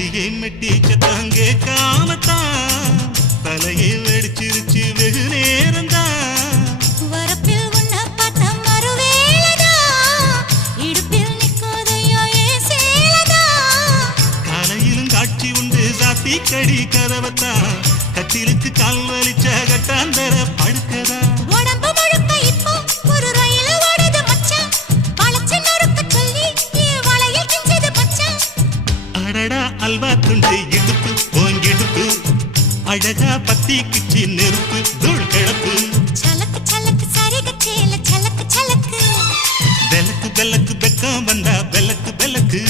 அடியை மெட்டி சத்தம் கேட்காமத்தான் தலையை வெடிச்சிருச்சு வெகு நேரம்தான் வரப்பில் உன்னை பார்த்த மறுவேளைதான் இடுப்பில் நிற்காதையா ஏன் சேலதான் காலையிலும் காட்சி உண்டு சாத்தி கடி கதவத்தான் கட்டிலுக்கு கால் வலிச்ச கட்டாந்தர படுக்கதா உடம்பு முழுக்க இப்போ ஒரு ரயில் ஓடுது மச்சான் வளைச்சு நறுக்க சொல்லி என் வளையல் கிஞ்சது மச்சான் அடடா அல்வா துண்டு இடுப்பு போங்கிடுப்பு அழகா பத்திக்குச்சி நெருப்பு தூள் கிளப்பு சலக்கு சலக்கு சரிக சேல சலக்கு சலக்கு வெலக்கு வெலக்கு வெக்கம் வந்தா வெலக்கு வெலக்கு